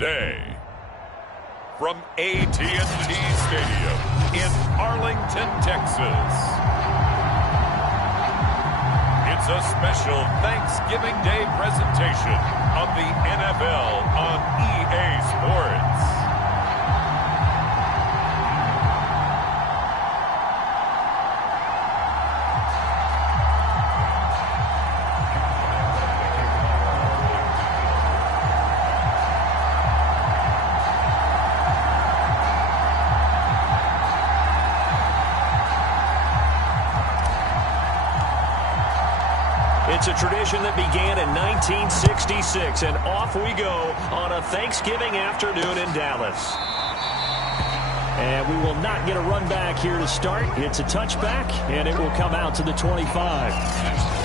today. From AT&T Stadium in Arlington, Texas, it's a special Thanksgiving Day presentation of the NFL on EA Sports. It's a tradition that began in 1966, and off we go on a Thanksgiving afternoon in Dallas. And we will not get a run back here to start. It's a touchback, and it will come out to the 25.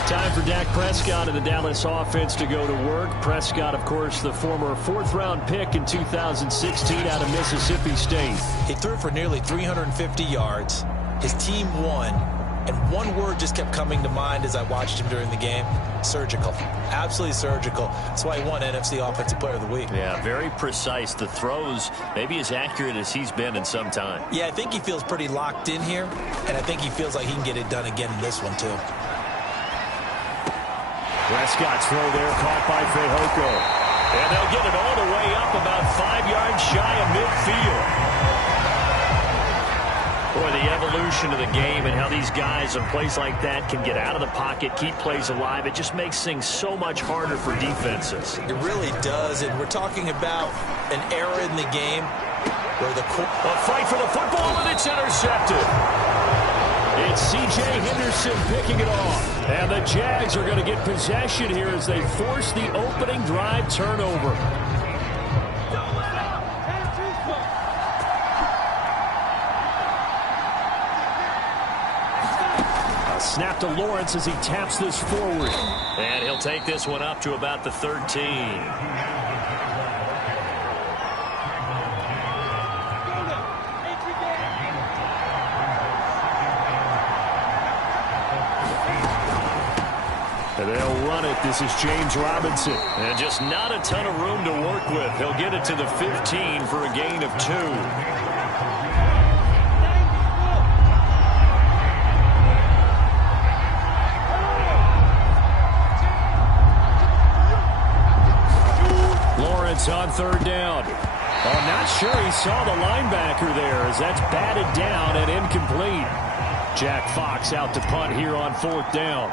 Time for Dak Prescott and the Dallas offense to go to work. Prescott, of course, the former fourth-round pick in 2016 out of Mississippi State. He threw for nearly 350 yards. His team won. And one word just kept coming to mind as I watched him during the game: surgical. Absolutely surgical. That's why he won NFC Offensive Player of the Week. Yeah, very precise. The throws maybe as accurate as he's been in some time. Yeah, I think he feels pretty locked in here, and I think he feels like he can get it done again in this one, too. Prescott's throw there caught by Fehoko. And they'll get it all the way up about 5 yards shy of midfield. Boy, the evolution of the game and how these guys in plays like that can get out of the pocket, keep plays alive, it just makes things so much harder for defenses. It really does, and we're talking about an era in the game where a fight for the football, and it's intercepted. It's C.J. Henderson picking it off. And the Jags are going to get possession here as they force the opening drive turnover. Snap to Lawrence as he taps this forward. And he'll take this one up to about the 13. And they'll run it. This is James Robinson. And just not a ton of room to work with. He'll get it to the 15 for a gain of 2. On third down. I'm not sure he saw the linebacker there as that's batted down and incomplete. Jack Fox out to punt here on fourth down.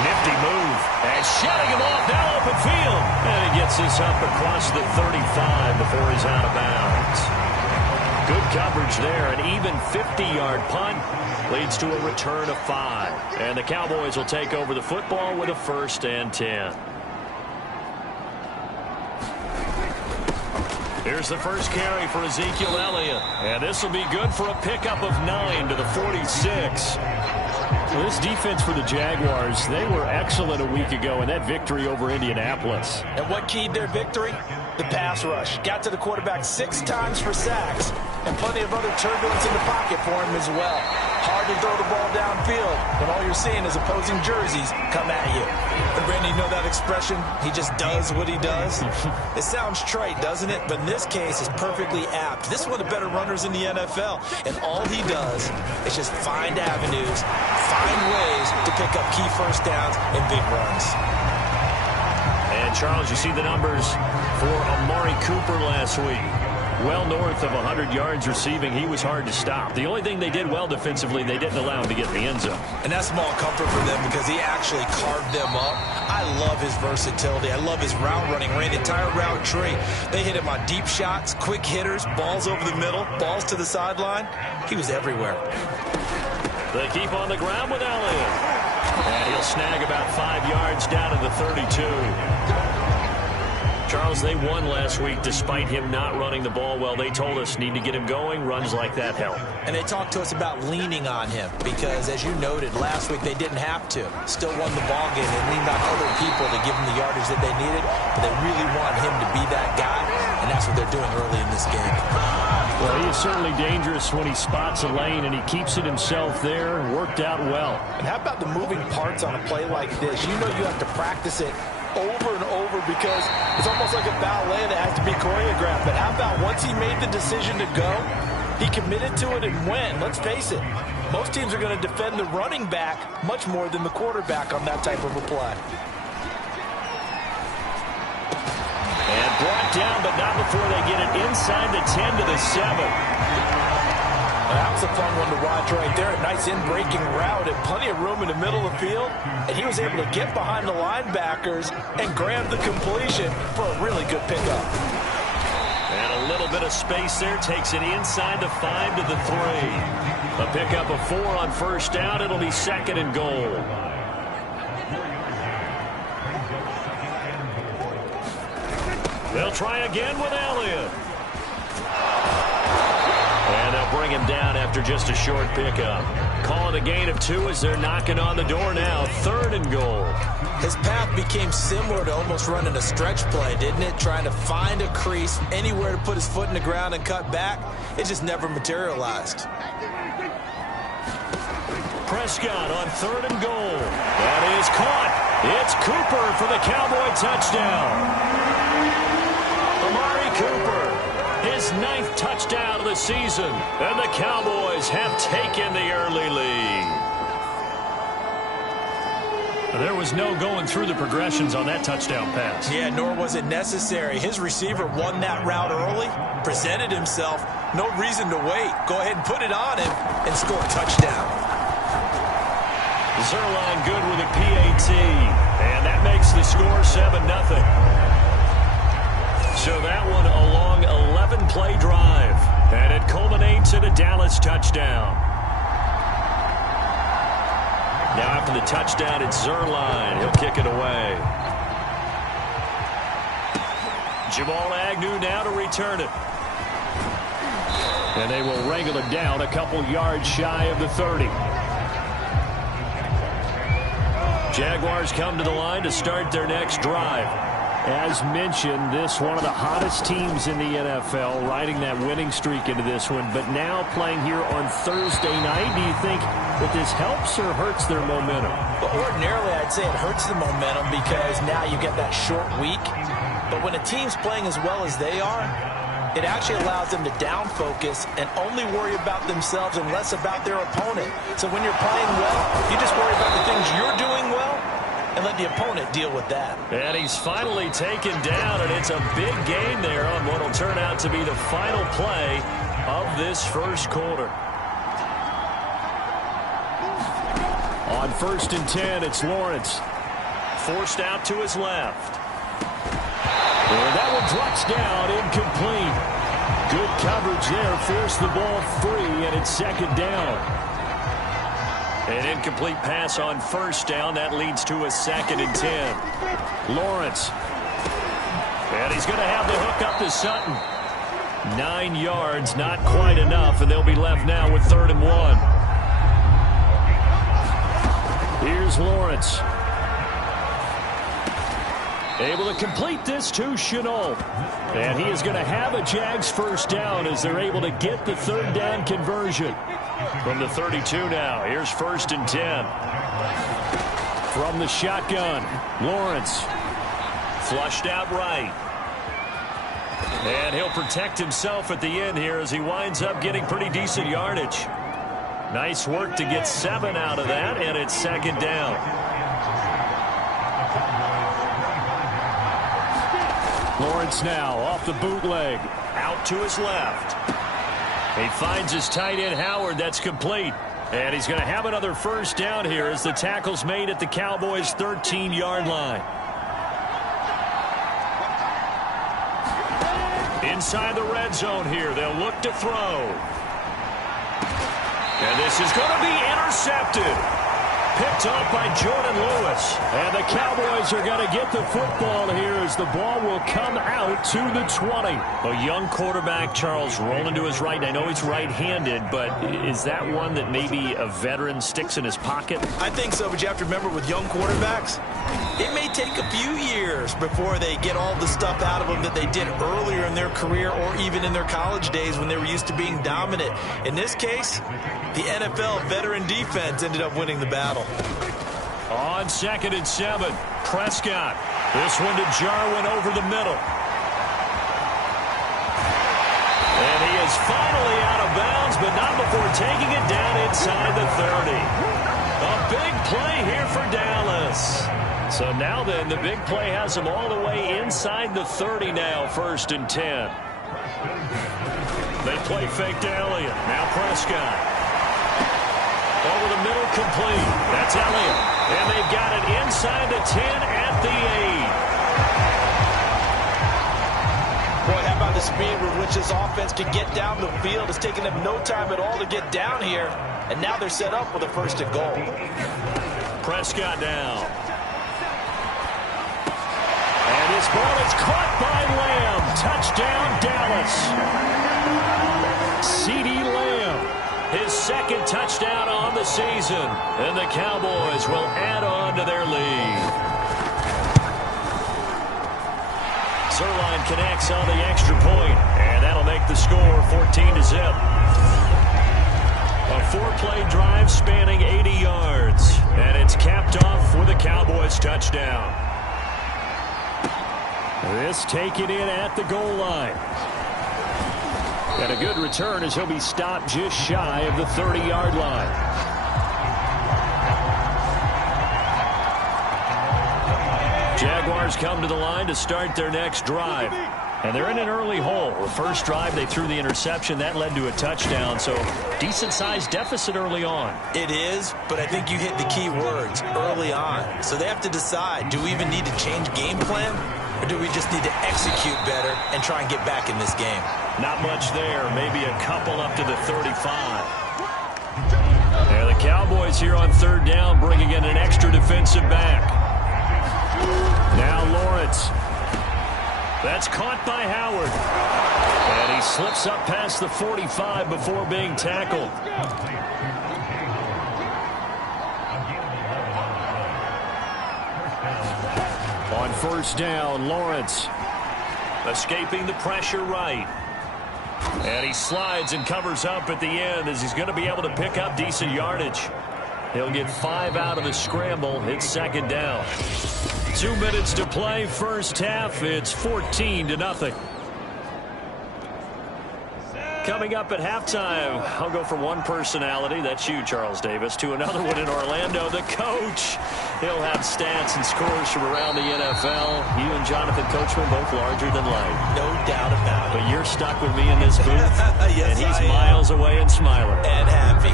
Nifty move. And shutting him off now open field. And he gets this up across the 35 before he's out of bounds. Good coverage there. An even 50-yard punt leads to a return of 5. And the Cowboys will take over the football with a 1st and 10. Here's the first carry for Ezekiel Elliott. And this will be good for a pickup of 9 to the 46. Well, this defense for the Jaguars, they were excellent a week ago in that victory over Indianapolis. And what keyed their victory? The pass rush. Got to the quarterback 6 times for sacks, and plenty of other turbulence in the pocket for him as well. Hard to throw the ball downfield when all you're seeing is opposing jerseys come at you. And Randy, you know that expression? He just does what he does. It sounds trite, doesn't it? But in this case, it's perfectly apt. This is one of the better runners in the NFL, and all he does is just find avenues, find ways to pick up key first downs and big runs. And Charles, you see the numbers for Amari Cooper last week. Well north of 100 yards receiving. He was hard to stop. The only thing they did well defensively, they didn't allow him to get in the end zone. And that's small comfort for them because he actually carved them up. I love his versatility. I love his route running. Ran the entire route tree. They hit him on deep shots, quick hitters, balls over the middle, balls to the sideline. He was everywhere. They keep on the ground with Elliott. And he'll snag about 5 yards down to the 32. Charles, they won last week despite him not running the ball well. They told us need to get him going. Runs like that help. And they talked to us about leaning on him because, as you noted, last week they didn't have to. Still won the ball game. They leaned on other people to give them the yardage that they needed, but they really want him to be that guy, and that's what they're doing early in this game. Well, he is certainly dangerous when he spots a lane, and he keeps it himself there and worked out well. And how about the moving parts on a play like this? You know you have to practice it over and over because it's almost like a ballet that has to be choreographed. But how about once he made the decision to go, he committed to it and went. Let's face it, most teams are going to defend the running back much more than the quarterback on that type of a play. And brought down, but not before they get it inside the 10 to the 7. Well, that was a fun one to watch right there. A nice in-breaking route and plenty of room in the middle of the field. And he was able to get behind the linebackers and grab the completion for a really good pickup. And a little bit of space there takes it inside the 5 to the 3. A pickup of 4 on first down. It'll be 2nd and goal. They'll try again with Elliott. And they'll bring him down after just a short pickup. Calling a gain of 2 as they're knocking on the door now. 3rd and goal. His path became similar to almost running a stretch play, didn't it? Trying to find a crease, anywhere to put his foot in the ground and cut back. It just never materialized. Prescott on 3rd and goal. That is caught. It's Cooper for the Cowboy touchdown. Amari Cooper, his 9th touchdown of the season, and the Cowboys have taken the early lead. There was no going through the progressions on that touchdown pass. Yeah, nor was it necessary. His receiver won that route early, presented himself, no reason to wait. Go ahead and put it on him and score a touchdown. Zerline good with a PAT, and that makes the score 7-0. So that one a long 11-play drive, and it culminates in a Dallas touchdown. Now after the touchdown, it's Zerline. He'll kick it away. Jamal Agnew now to return it. And they will wrangle it down a couple yards shy of the 30. Jaguars come to the line to start their next drive. As mentioned, this one of the hottest teams in the NFL, riding that winning streak into this one, but now playing here on Thursday night. Do you think that this helps or hurts their momentum? Well, ordinarily, I'd say it hurts the momentum because now you get that short week. But when a team's playing as well as they are, it actually allows them to down focus and only worry about themselves and less about their opponent. So when you're playing well, you just worry about the things you're doing well and let the opponent deal with that. And he's finally taken down, and it's a big gain there on what will turn out to be the final play of this first quarter. On 1st and 10, it's Lawrence. Forced out to his left. And that one drops down, incomplete. Good coverage there, forced the ball free, and it's 2nd down. An incomplete pass on 1st down. That leads to a 2nd and 10. Lawrence. And he's going to have the hook up to Sutton. 9 yards, not quite enough, and they'll be left now with 3rd and 1. Here's Lawrence. Able to complete this to Shenault. And he is going to have a Jags first down as they're able to get the 3rd down conversion. From the 32 now, here's 1st and 10. From the shotgun, Lawrence. Flushed out right. And he'll protect himself at the end here as he winds up getting pretty decent yardage. Nice work to get 7 out of that, and it's 2nd down. Lawrence now off the bootleg. Out to his left. He finds his tight end Howard. That's complete. And he's going to have another first down here as the tackle's made at the Cowboys' 13-yard line. Inside the red zone here. They'll look to throw. And this is going to be intercepted. Picked up by Jordan Lewis. And the Cowboys are going to get the football here as the ball will come out to the 20. A young quarterback, Charles, rolling to his right. I know he's right-handed, but is that one that maybe a veteran sticks in his pocket? I think so, but you have to remember with young quarterbacks, It may take a few years before they get all the stuff out of them that they did earlier in their career or even in their college days when they were used to being dominant. In this case, the NFL veteran defense ended up winning the battle. On 2nd and 7, Prescott. This one to Jarwin over the middle. And he is finally out of bounds, but not before taking it down inside the 30. A big play here for Dallas. So now then, the big play has them all the way inside the 30 now, 1st and 10. They play fake to Elliott. Now Prescott. Over the middle, complete. That's Elliott. And they've got it inside the 10 at the 8. Boy, how about the speed with which this offense can get down the field? It's taken them no time at all to get down here. And now they're set up with a 1st and goal. Prescott down. And his ball is caught by Lamb. Touchdown, Dallas. CeeDee Lamb, his 2nd touchdown on the season. And the Cowboys will add on to their lead. Zerline connects on the extra point, and that'll make the score 14-0. A 4-play drive spanning 80 yards, and it's capped off with a Cowboys touchdown. This taken in at the goal line. And a good return as he'll be stopped just shy of the 30-yard line. Jaguars come to the line to start their next drive. And they're in an early hole. The first drive, they threw the interception. That led to a touchdown. So decent-sized deficit early on. It is, but I think you hit the key words, early on. So they have to decide, do we even need to change game plan? Or do we just need to execute better and try and get back in this game? Not much there. Maybe a couple up to the 35. There the Cowboys here on 3rd down, bringing in an extra defensive back. Now Lawrence. That's caught by Howard. And he slips up past the 45 before being tackled. On 1st down, Lawrence escaping the pressure right. And he slides and covers up at the end as he's going to be able to pick up decent yardage. He'll get 5 out of the scramble. It's 2nd down. 2 minutes to play, first half. It's 14-0. Coming up at halftime, I'll go from one personality, that's you, Charles Davis, to another one in Orlando, the coach. He'll have stats and scores from around the NFL. You and Jonathan Coachman both larger than life. No doubt about it. But you're stuck with me in this booth, yes, and he's miles away and smiling. And happy.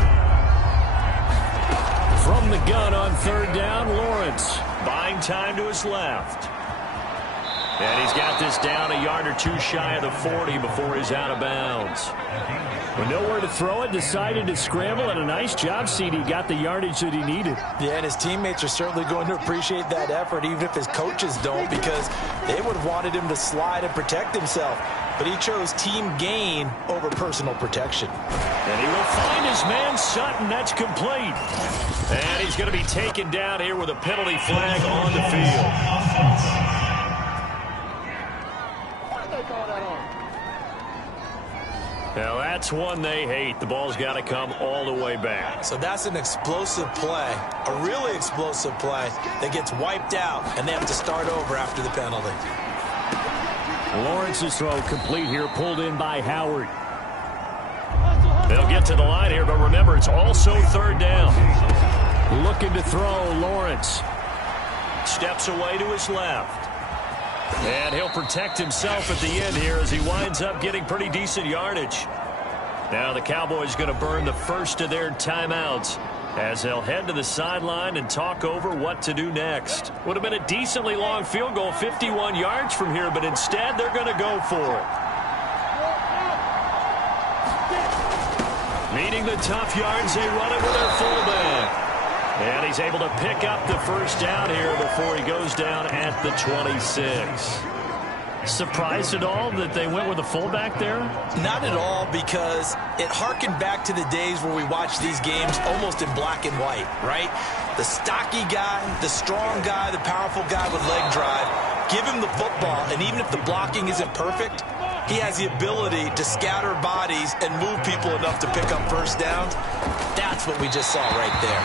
From the gun on 3rd down, Lawrence buying time to his left. And he's got this down a yard or 2 shy of the 40 before he's out of bounds. With nowhere to throw it, decided to scramble, and a nice job, CeeDee got the yardage that he needed. Yeah, and his teammates are certainly going to appreciate that effort, even if his coaches don't, because they would have wanted him to slide and protect himself. But he chose team gain over personal protection. And he will find his man Sutton. That's complete. And he's going to be taken down here with a penalty flag on the field. Now that's one they hate. The ball's got to come all the way back. So that's an explosive play, a really explosive play that gets wiped out, and they have to start over after the penalty. Lawrence's throw complete here, pulled in by Howard. They'll get to the line here, but remember, it's also 3rd down. Looking to throw, Lawrence. Steps away to his left. And he'll protect himself at the end here as he winds up getting pretty decent yardage. Now the Cowboys going to burn the first of their timeouts as they'll head to the sideline and talk over what to do next. Would have been a decently long field goal, 51 yards from here, but instead they're going to go for it. Meeting the tough yards, they run it with their fullback. And he's able to pick up the first down here before he goes down at the 26. Surprised at all that they went with a fullback there? Not at all, because it harkened back to the days where we watched these games almost in black and white, right? The stocky guy, the strong guy, the powerful guy with leg drive. Give him the football, and even if the blocking isn't perfect, he has the ability to scatter bodies and move people enough to pick up first downs. That's what we just saw right there.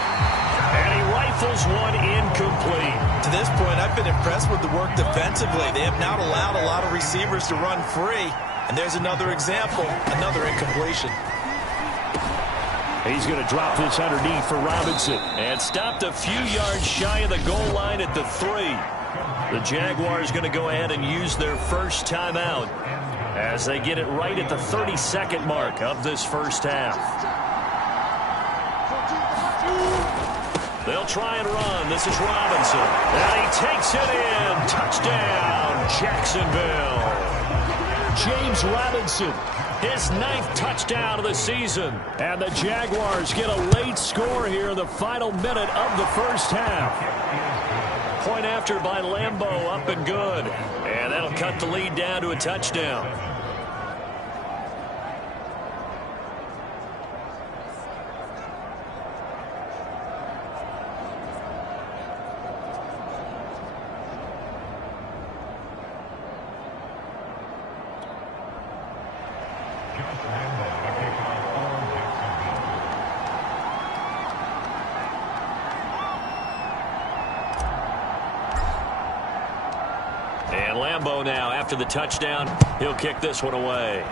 And he rifles one incomplete. To this point, I've been impressed with the work defensively. They have not allowed a lot of receivers to run free. And there's another example, another incompletion. He's going to drop this underneath for Robinson. And stopped a few yards shy of the goal line at the 3. The Jaguars going to go ahead and use their first timeout as they get it right at the 32nd mark of this first half. They'll try and run. This is Robinson. And he takes it in. Touchdown, Jacksonville. James Robinson, his 9th touchdown of the season. And the Jaguars get a late score here in the final minute of the first half. Point after by Lambeau, up and good. And that'll cut the lead down to a touchdown. And Lambeau now, after the touchdown, he'll kick this one away.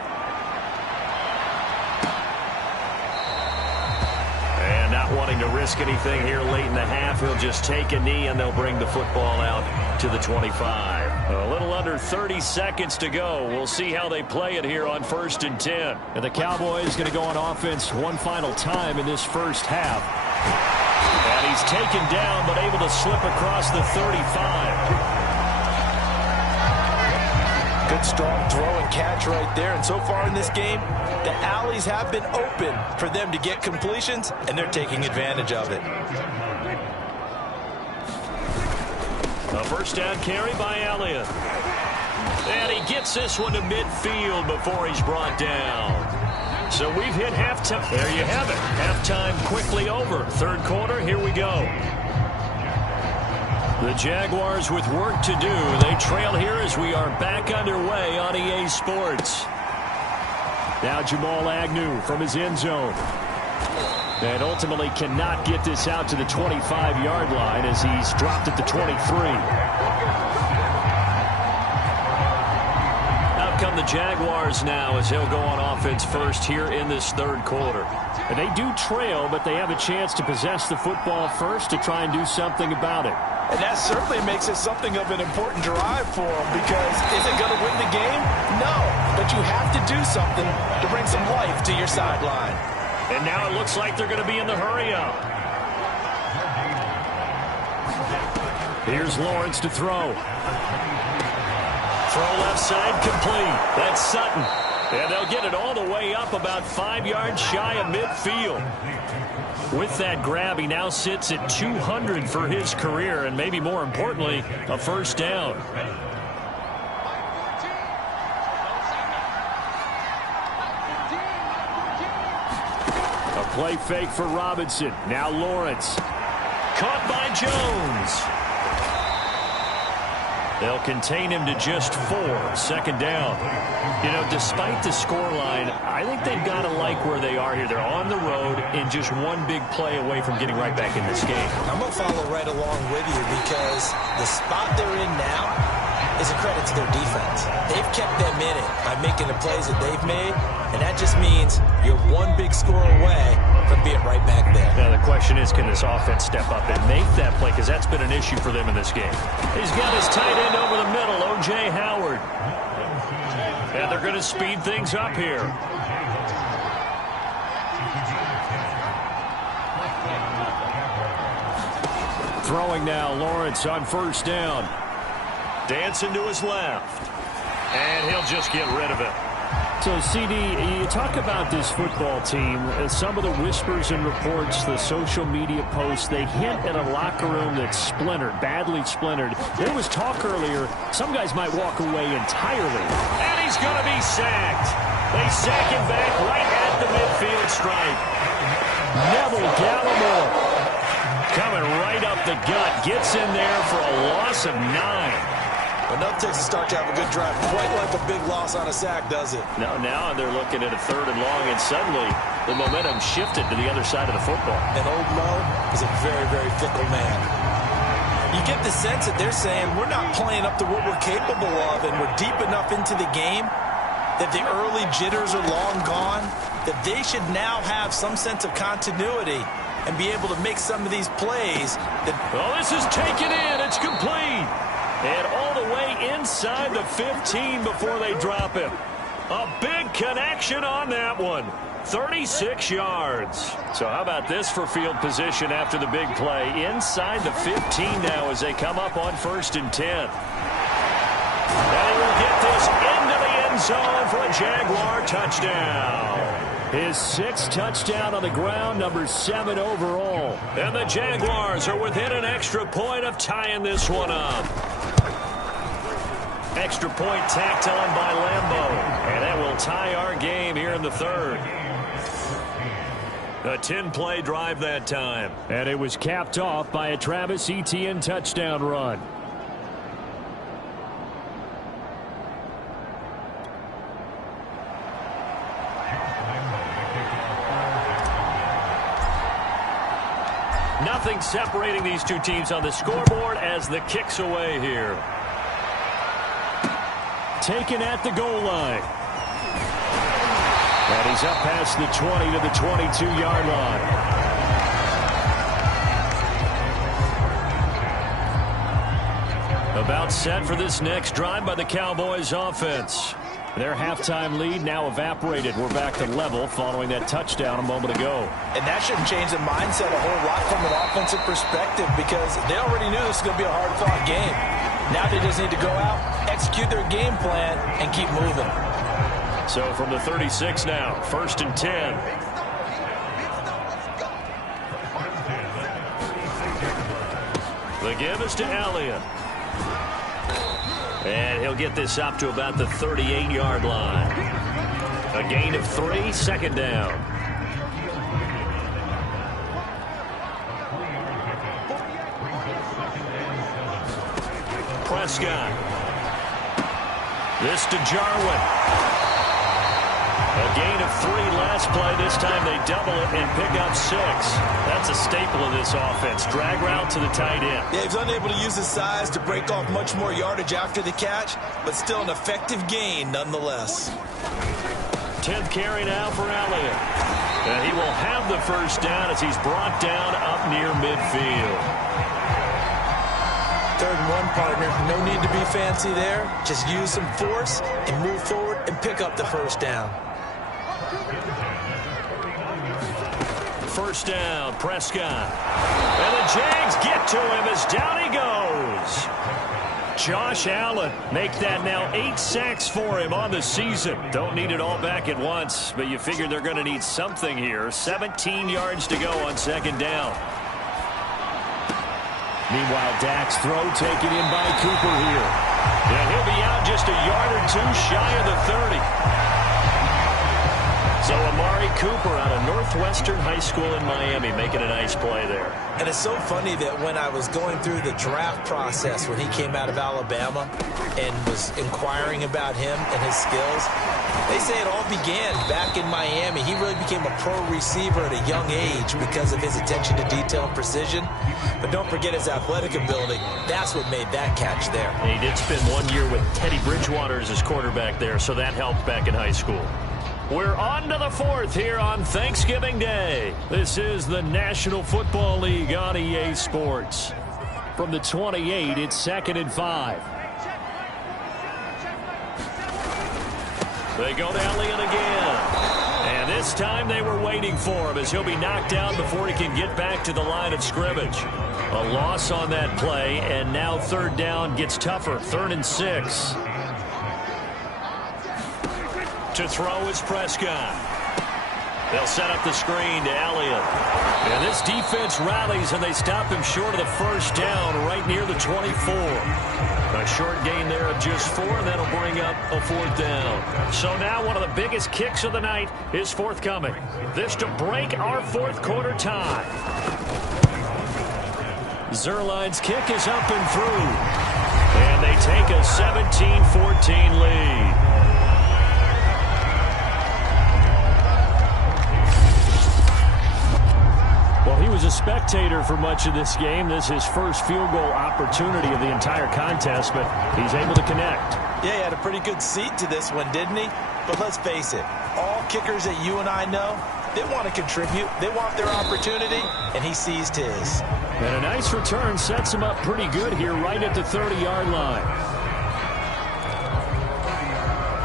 And not wanting to risk anything here late in the half, he'll just take a knee and they'll bring the football out to the 25. A little under 30 seconds to go. We'll see how they play it here on 1st and 10. And the Cowboys going to go on offense one final time in this first half. And he's taken down but able to slip across the 35. Good strong throw and catch right there. And so far in this game, the alleys have been open for them to get completions, and they're taking advantage of it. A first down carry by Elliott. And he gets this one to midfield before he's brought down. So we've hit halftime. There you have it. Halftime quickly over. 3rd quarter, here we go. The Jaguars with work to do. They trail here as we are back underway on EA Sports. Now Jamal Agnew from his end zone. And ultimately cannot get this out to the 25-yard line as he's dropped at the 23. Out come the Jaguars now as he'll go on offense first here in this 3rd quarter. And they do trail, but they have a chance to possess the football first to try and do something about it. And that certainly makes it something of an important drive for them, because is it going to win the game? No, but you have to do something to bring some life to your sideline. And now it looks like they're going to be in the hurry-up. Here's Lawrence to throw. Throw left side complete. That's Sutton. And they'll get it all the way up about 5 yards shy of midfield. With that grab, he now sits at 200 for his career, and maybe more importantly, a first down. A play fake for Robinson. Now Lawrence. Caught by Jones. They'll contain him to just 4. 2nd down. You know, despite the scoreline, I think they've got to like where they are here. They're on the road and just one big play away from getting right back in this game. I'm going to follow right along with you, because the spot they're in now is a credit to their defense. They've kept them in it by making the plays that they've made, and that just means you're one big score away from being right back there. Now the question is, can this offense step up and make that play, because that's been an issue for them in this game. He's got his tight end over the middle, O.J. Howard. And they're going to speed things up here. Throwing now, Lawrence on first down. Dancing to his left. And he'll just get rid of it. So, CD, you talk about this football team, some of the whispers and reports, the social media posts, they hint at a locker room that's splintered, badly splintered. There was talk earlier, some guys might walk away entirely. And he's going to be sacked. They sack him back right at the midfield stripe. Neville Gallimore Coming right up the gut. Gets in there for a loss of 9. Enough takes to start to have a good drive. Quite like a big loss on a sack, does it? Now they're looking at a 3rd and long, and suddenly the momentum shifted to the other side of the football. And old Mo is a very, very fickle man. You get the sense that they're saying we're not playing up to what we're capable of, and we're deep enough into the game that the early jitters are long gone, that they should now have some sense of continuity and be able to make some of these plays. Well, this is taken in. It's complete. And all the way inside the 15 before they drop him. A big connection on that one. 36 yards. So how about this for field position after the big play? Inside the 15 now as they come up on 1st and 10. And he will get this into the end zone for a Jaguar touchdown. His 6th touchdown on the ground, number 7 overall. And the Jaguars are within an extra point of tying this one up. Extra point tacked on by Lambeau. And that will tie our game here in the 3rd. A 10-play drive that time. And it was capped off by a Travis Etienne touchdown run. Nothing separating these two teams on the scoreboard as the kick's away here. Taken at the goal line. And he's up past the 20 to the 22-yard line. About set for this next drive by the Cowboys offense. Their halftime lead now evaporated. We're back to level following that touchdown a moment ago. And that shouldn't change the mindset a whole lot from an offensive perspective because they already knew this was going to be a hard-fought game. Now they just need to go out, execute their game plan, and keep moving. So from the 36 now, 1st and 10. The give is to Elliott. And he'll get this up to about the 38-yard line. A gain of 3, 2nd down. Prescott. This to Jarwin. A gain of 3 last play. This time they double it and pick up 6. That's a staple of this offense. Drag route to the tight end. Yeah, he's unable to use his size to break off much more yardage after the catch, but still an effective gain nonetheless. 10th carry now for Elliott. And he will have the 1st down as he's brought down up near midfield. 3rd and 1, partner. No need to be fancy there. Just use some force and move forward and pick up the 1st down. 1st down, Prescott. And the Jags get to him as down he goes. Josh Allen make that now 8 sacks for him on the season. Don't need it all back at once, but you figure they're going to need something here. 17 yards to go on 2nd down. Meanwhile, Dak's throw taken in by Cooper here. And he'll be out just a yard or 2 shy of the 30. So Amari Cooper out of Northwestern High School in Miami making a nice play there. And it's so funny that when I was going through the draft process when he came out of Alabama and was inquiring about him and his skills, they say it all began back in Miami. He really became a pro receiver at a young age because of his attention to detail and precision. But don't forget his athletic ability. That's what made that catch there. And he did spend 1 year with Teddy Bridgewater as his quarterback there, so that helped back in high school. We're on to the 4th here on Thanksgiving Day. This is the National Football League on EA Sports. From the 28, it's 2nd and 5. They go to Elliott again. And this time they were waiting for him as he'll be knocked down before he can get back to the line of scrimmage. A loss on that play, and now 3rd down gets tougher. 3rd and 6. To throw is Prescott. They'll set up the screen to Elliott. And this defense rallies, and they stop him short of the 1st down right near the 24. A short gain there of just 4, and that'll bring up a 4th down. So now one of the biggest kicks of the night is forthcoming. This to break our 4th quarter tie. Zerline's kick is up and through. And they take a 17-14 lead. Well, he was a spectator for much of this game. This is his first field goal opportunity of the entire contest, but he's able to connect. Yeah, he had a pretty good seat to this one, didn't he? But let's face it, all kickers that you and I know, they want to contribute. They want their opportunity, and he seized his. And a nice return sets him up pretty good here right at the 30-yard line.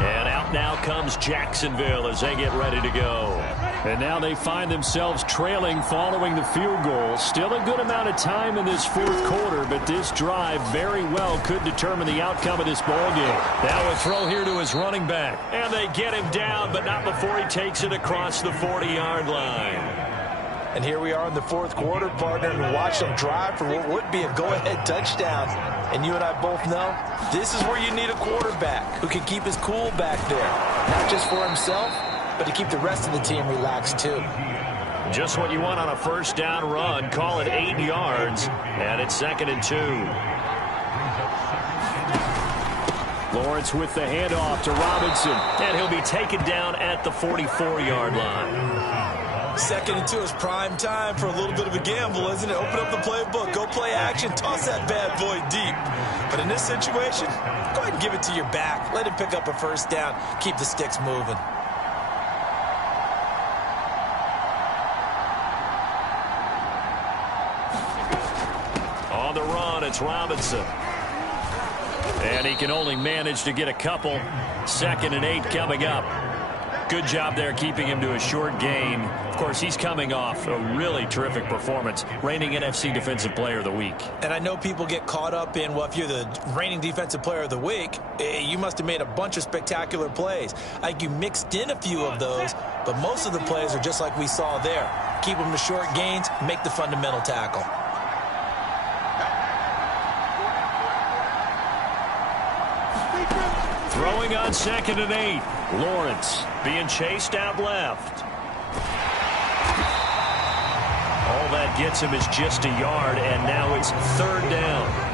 And out now comes Jacksonville as they get ready to go. And now they find themselves trailing following the field goal. Still a good amount of time in this fourth quarter, but this drive very well could determine the outcome of this ball game. Now a throw here to his running back. And they get him down, but not before he takes it across the 40-yard line. And here we are in the fourth quarter, partner, and watch them drive for what would be a go-ahead touchdown. And you and I both know this is where you need a quarterback who can keep his cool back there, not just for himself, but to keep the rest of the team relaxed too. Just what you want on a first down run. Call it 8 yards, and it's 2nd and 2. Lawrence with the handoff to Robinson. And he'll be taken down at the 44-yard line. 2nd and 2 is prime time for a little bit of a gamble, isn't it? Open up the playbook, go play action, toss that bad boy deep. But in this situation, go ahead and give it to your back. Let him pick up a first down. Keep the sticks moving. On the run, it's Robinson. And he can only manage to get a couple. 2nd and 8 coming up. Good job there keeping him to a short gain. Of course, he's coming off a really terrific performance. Reigning NFC Defensive Player of the Week. And I know people get caught up in, well, if you're the reigning Defensive Player of the Week, you must have made a bunch of spectacular plays. Like you mixed in a few of those, but most of the plays are just like we saw there. Keep them to short gains, make the fundamental tackle. Throwing on 2nd and 8. Lawrence being chased out left. All that gets him is just a yard, and now it's 3rd down.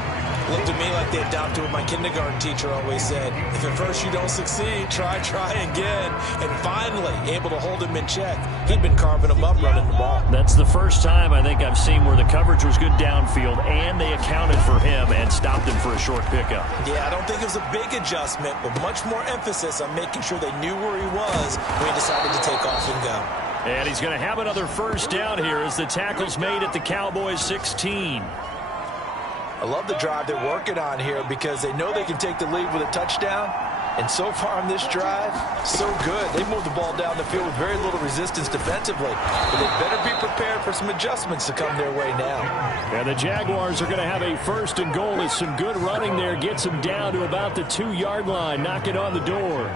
Looked to me like they adopted what my kindergarten teacher always said. If at first you don't succeed, try again. And finally, able to hold him in check. He'd been carving him up running the ball. That's the first time I think I've seen where the coverage was good downfield, and they accounted for him and stopped him for a short pickup. Yeah, I don't think it was a big adjustment, but much more emphasis on making sure they knew where he was when he decided to take off and go. And he's going to have another first down here as the tackle's made at the Cowboys 16. I love the drive they're working on here because they know they can take the lead with a touchdown. And so far on this drive, so good. They moved the ball down the field with very little resistance defensively. But they better be prepared for some adjustments to come their way now. And the Jaguars are going to have a 1st and goal. It's some good running there. Gets them down to about the 2-yard line. Knock it on the door.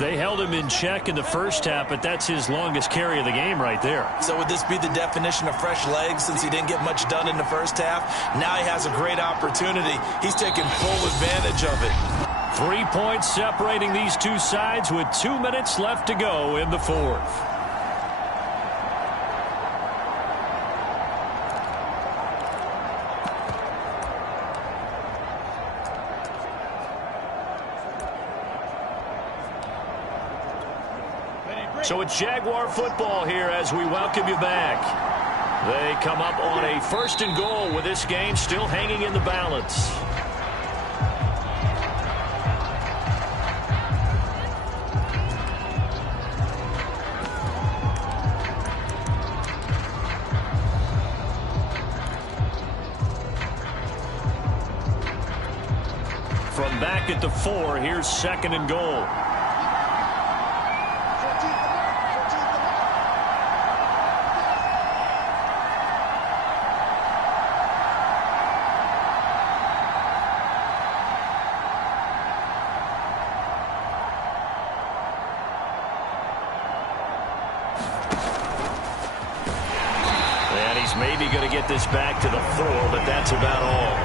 They held him in check in the first half, but that's his longest carry of the game right there. So would this be the definition of fresh legs since he didn't get much done in the first half? Now he has a great opportunity. He's taking full advantage of it. 3 points separating these two sides with 2 minutes left to go in the fourth. So it's Jaguar football here as we welcome you back. They come up on a 1st and goal with this game still hanging in the balance. From back at the 4, here's 2nd and goal. Maybe going to get this back to the 4, but that's about all.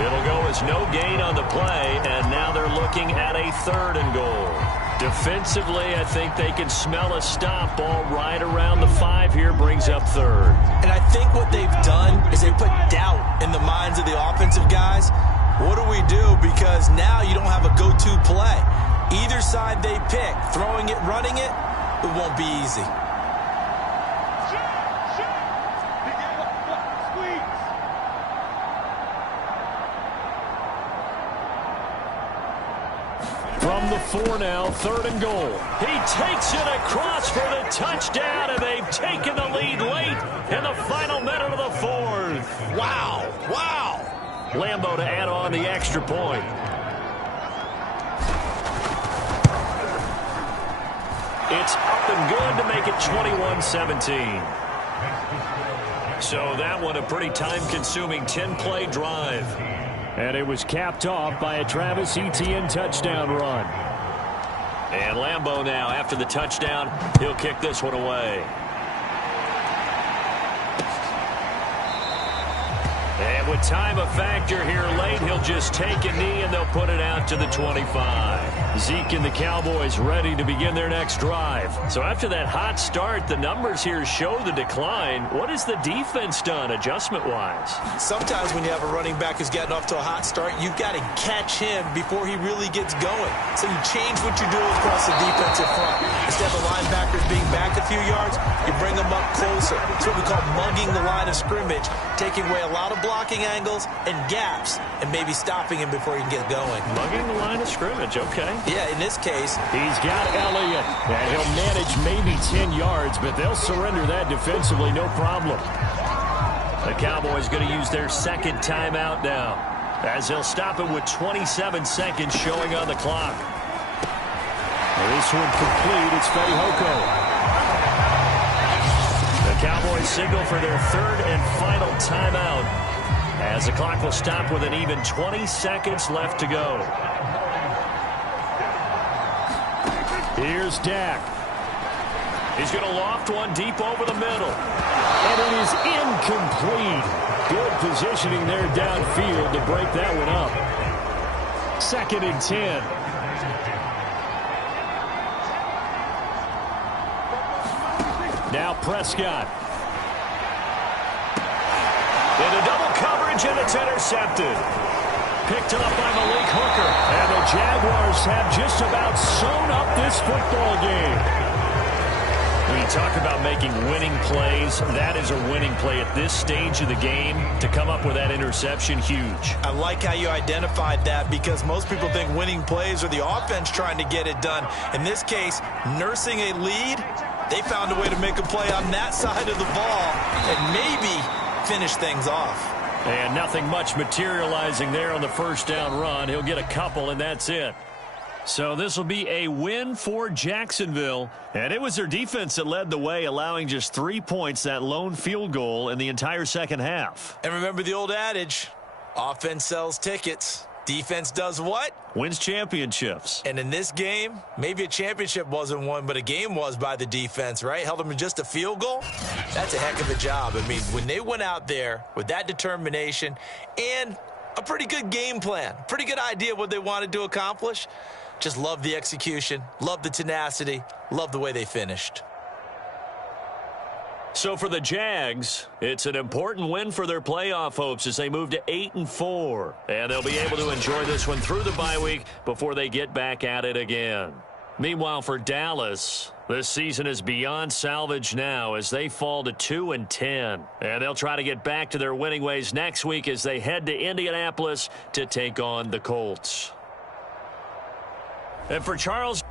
It'll go as no gain on the play, and now they're looking at a 3rd and goal. Defensively, I think they can smell a stop. Ball right around the 5 here, brings up third. And I think what they've done is they put doubt in the minds of the offensive guys. What do we do? Because now you don't have a go-to play. Either side they pick, throwing it, running it, it won't be easy. From the 4 now, 3rd and goal. He takes it across for the touchdown, and they've taken the lead late in the final minute of the 4th. Wow, wow. Lambeau to add on the extra point. It's up and good to make it 21-17. So that one a pretty time-consuming 10-play drive. And it was capped off by a Travis Etienne touchdown run. And Lambeau now, after the touchdown, he'll kick this one away. And with time a factor here late, he'll just take a knee and they'll put it out to the 25. Zeke and the Cowboys ready to begin their next drive. So after that hot start, the numbers here show the decline. What has the defense done adjustment-wise? Sometimes when you have a running back who's getting off to a hot start, you've got to catch him before he really gets going. So you change what you do across the defensive front. Instead of the linebackers being back a few yards, you bring them up closer. It's what we call mugging the line of scrimmage, taking away a lot of blocking angles and gaps and maybe stopping him before he can get going. Mugging the line of scrimmage, okay. Yeah, in this case, he's got Elliott, and he'll manage maybe 10 yards, but they'll surrender that defensively, no problem. The Cowboys going to use their second timeout now, as they'll stop it with 27 seconds showing on the clock. This one complete. It's Fehoko. The Cowboys signal for their 3rd and final timeout, as the clock will stop with an even 20 seconds left to go. Here's Dak. He's going to loft one deep over the middle. And it is incomplete. Good positioning there downfield to break that one up. 2nd and 10. Now Prescott. Into double coverage, and it's intercepted. Picked up by Malik Hooker. And the Jaguars have just about sewn up this football game. When you talk about making winning plays, that is a winning play at this stage of the game. To come up with that interception, huge. I like how you identified that, because most people think winning plays are the offense trying to get it done. In this case, nursing a lead, they found a way to make a play on that side of the ball and maybe finish things off. And nothing much materializing there on the first down run. He'll get a couple, and that's it. So this will be a win for Jacksonville. And it was their defense that led the way, allowing just 3 points, that lone field goal in the entire second half. And remember the old adage, offense sells tickets. Defense does what? Wins championships. And in this game, maybe a championship wasn't won, but a game was by the defense, right? Held them to just a field goal. That's a heck of a job. I mean, when they went out there with that determination and a pretty good game plan, pretty good idea of what they wanted to accomplish, just love the execution, love the tenacity, love the way they finished. So for the Jags, it's an important win for their playoff hopes as they move to 8-4. And they'll be able to enjoy this one through the bye week before they get back at it again. Meanwhile, for Dallas, this season is beyond salvage now as they fall to 2-10. And they'll try to get back to their winning ways next week as they head to Indianapolis to take on the Colts. And for Charles